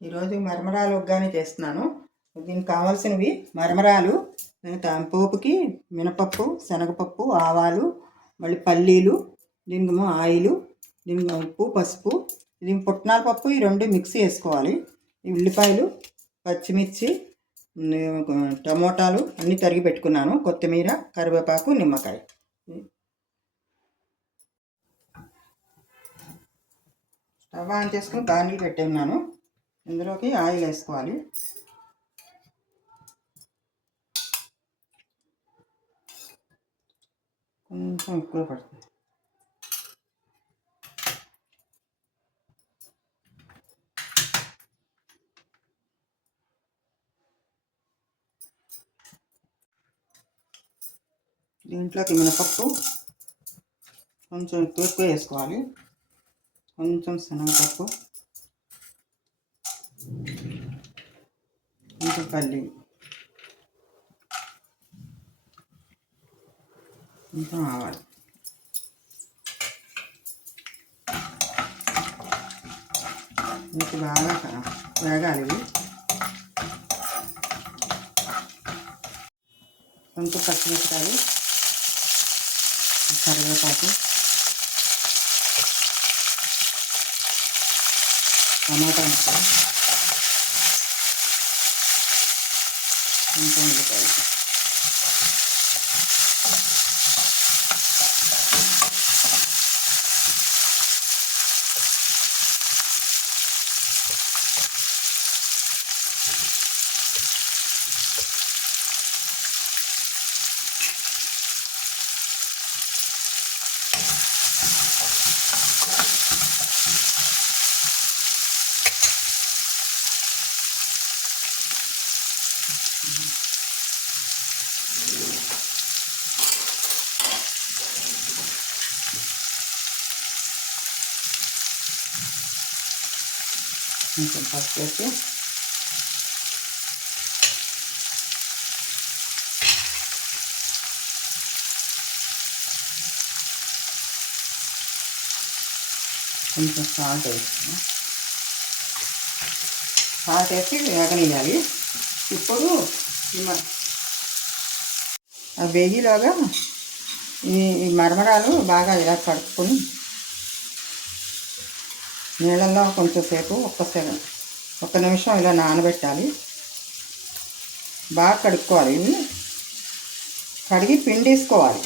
ఈరోజు మరమరాలు ఉగ్గాని చేస్తున్నాను. దీనికి కావాల్సినవి మరమరాలు, పోపుకి మినపప్పు, శనగపప్పు, ఆవాలు, మళ్ళీ పల్లీలు, దీనికేమో ఆయిలు, దీనికి ఉప్పు, పసుపు, దీనికి పుట్నాల పప్పు, ఈ రెండు మిక్సీ వేసుకోవాలి. ఈ ఉల్లిపాయలు, పచ్చిమిర్చి, టమోటాలు అన్నీ తరిగి పెట్టుకున్నాను. కొత్తిమీర, కరివేపాకు, నిమ్మకాయ. స్టవ్ ఆన్ చేసుకుని బాణీ పెట్టేన్నాను. ఇందులోకి ఆయిల్ వేసుకోవాలి. కొంచెం ఎక్కువ పడుతుంది. దీంట్లోకి మినపప్పు కొంచెం ఎక్కువ వేసుకోవాలి. కొంచెం శనగపప్పు, కొంచెం పల్లి, కొంచెం ఆవాలు. మీకు బాగా వేగాలి. కొంచెం పచ్చిమిరపకాయలు, కరివేపాకు, టమాటా ముక్కలు, కొంచెం ఉల్లిపాయలు. కొంచెం పసుపు వేసి కొంచెం సాల్ట్ వేస్తాను. సాల్ట్ వేసి వేగనియాలి. ఇప్పుడు వేగిలాగా ఈ మరమరాలు బాగా ఇలా కడుక్కొని నీళ్ళల్లో కొంచెం సేపు ఒక్క నిమిషం ఇలా నానబెట్టాలి. బాగా కడుక్కోవాలి. ఇవి కడిగి పిండేసుకోవాలి.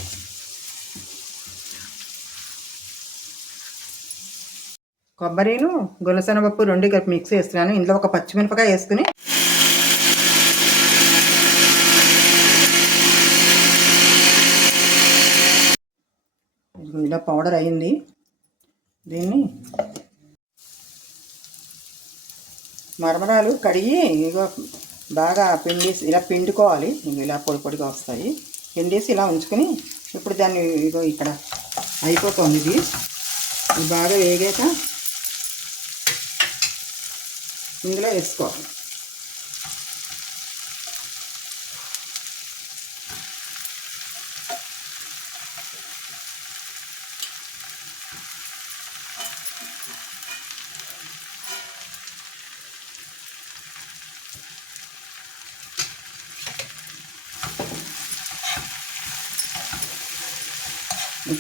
కొబ్బరిను, గొలసెనపప్పు రెండు కలిపి మిక్స్ వేస్తున్నాను. ఇందులో ఒక పచ్చిమిరపకాయ వేసుకుని ఇలా పౌడర్ అయింది. దీన్ని మరమరాలు కడిగి ఇగో బాగా ఇలా పిండుకోవాలి. ఇలా పొడి పొడిగా వస్తాయి. పిండేసి ఇలా ఉంచుకొని ఇప్పుడు దాన్ని ఇగో ఇక్కడ అయిపోతుంది. ఇది బాగా వేగాక ఇందులో వేసుకోవాలి.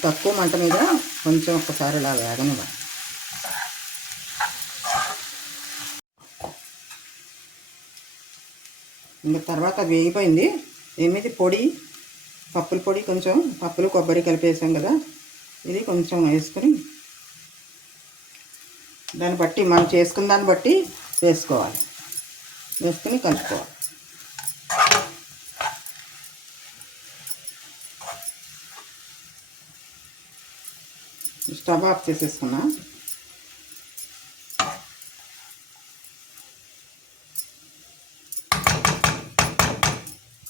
తక్కువ మంట మీద కొంచెం ఒక్కసారి ఇలా వేగనివ్వాలి. ఇంకా తర్వాత వేగిపోయింది. ఏమిది పొడి, పప్పుల పొడి, కొంచెం పప్పులు కొబ్బరి కలిపేసాం కదా, ఇది కొంచెం వేసుకొని దాన్ని బట్టి మనం చేసుకున్న దాన్ని బట్టి వేసుకోవాలి. వేసుకొని కలుపుకోవాలి. స్టవ్ ఆఫ్ చేసేసుకున్నా.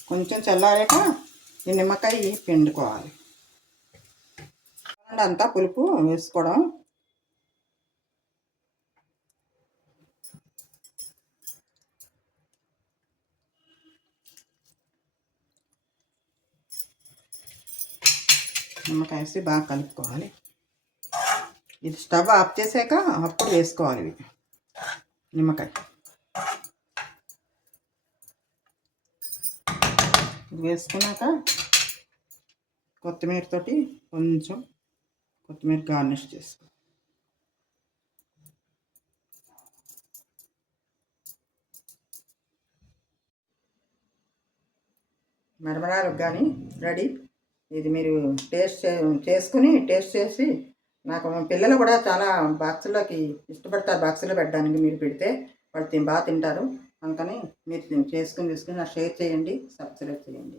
కొంచెం చల్లారాక ఈ నిమ్మకాయ పిండుకోవాలి. అంతా పులుపు వేసుకోవడం. నిమ్మకాయ వేసి బాగా కలుపుకోవాలి. ఇది స్టవ్ ఆఫ్ చేసాక అప్పుడు వేసుకోవాలి ఇవి నిమ్మకాయ. ఇది వేసుకున్నాక కొత్తిమీరతోటి కొంచెం కొత్తిమీర గార్నిష్ చేసుకో. మరమరాలు కానీ రెడీ. ఇది మీరు చేసుకుని టేస్ట్ చేసి నాకు పిల్లలు కూడా చాలా బాక్సుల్లోకి ఇష్టపడతారు. బాక్సులో పెట్టడానికి మీరు పెడితే వాళ్ళు బాగా తింటారు. అందుకని మీరు చేసుకుని తీసుకుని నాకు షేర్ చేయండి, సబ్స్క్రైబ్ చేయండి.